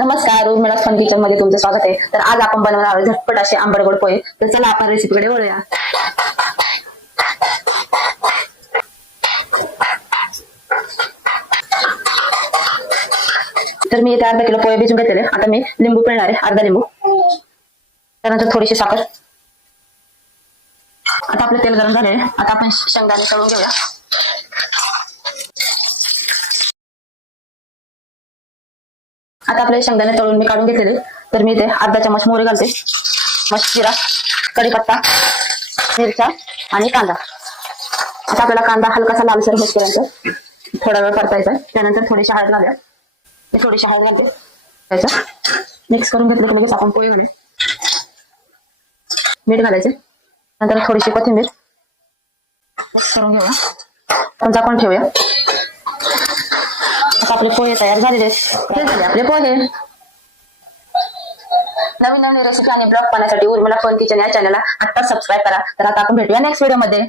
नमस्कार, Urmila fun kitchen मध्ये तुमचं स्वागत आहे. तर आज आपण बनवणार आहोत झटपट असे आंबट गोड पोहे. तर चला आपण रेसिपीकडे वळूया. तर मी इथे अर्धा किलो पोहे भिजून घेतलेले. आता मी लिंबू पिळणार आहे, अर्धा लिंबू. त्यानंतर थोडीशी साखर. आता आपलं तेल गरम झाले. आता आपण शेंगदाणे तळून घेऊया. आता आपले शेंगदाणे तळून मी काढून घेतलेले. तर मी इथे अर्धा चमच मोहरी घालते, मस्त जिरा, कढीपत्ता, मिरच्या आणि कांदा. आता आपल्याला कांदा हलकासा लालसर होईपर्यंत थोडा वेळ परतायचा. त्यानंतर थोडीशी हळद घालूया. मी थोडीशी हळद घालते. त्याचं मिक्स करून घेतलं की लगेच आपण पोहे घालूया. मीठ घालायचे. नंतर थोडीशी कोथिंबीर मिक्स करून घेऊया. आपण झाकून ठेवूया. आता आपले पोहे तयार झालेले आहेत. आपले पोहे. नवीन नवीन रेसिपी आणि ब्लॉग पाहण्यासाठी उर्मिला फन किचन या चॅनलला आत्ताच सबस्क्राईब करा. तर आता आपण भेटूया नेक्स्ट व्हिडिओ मध्ये.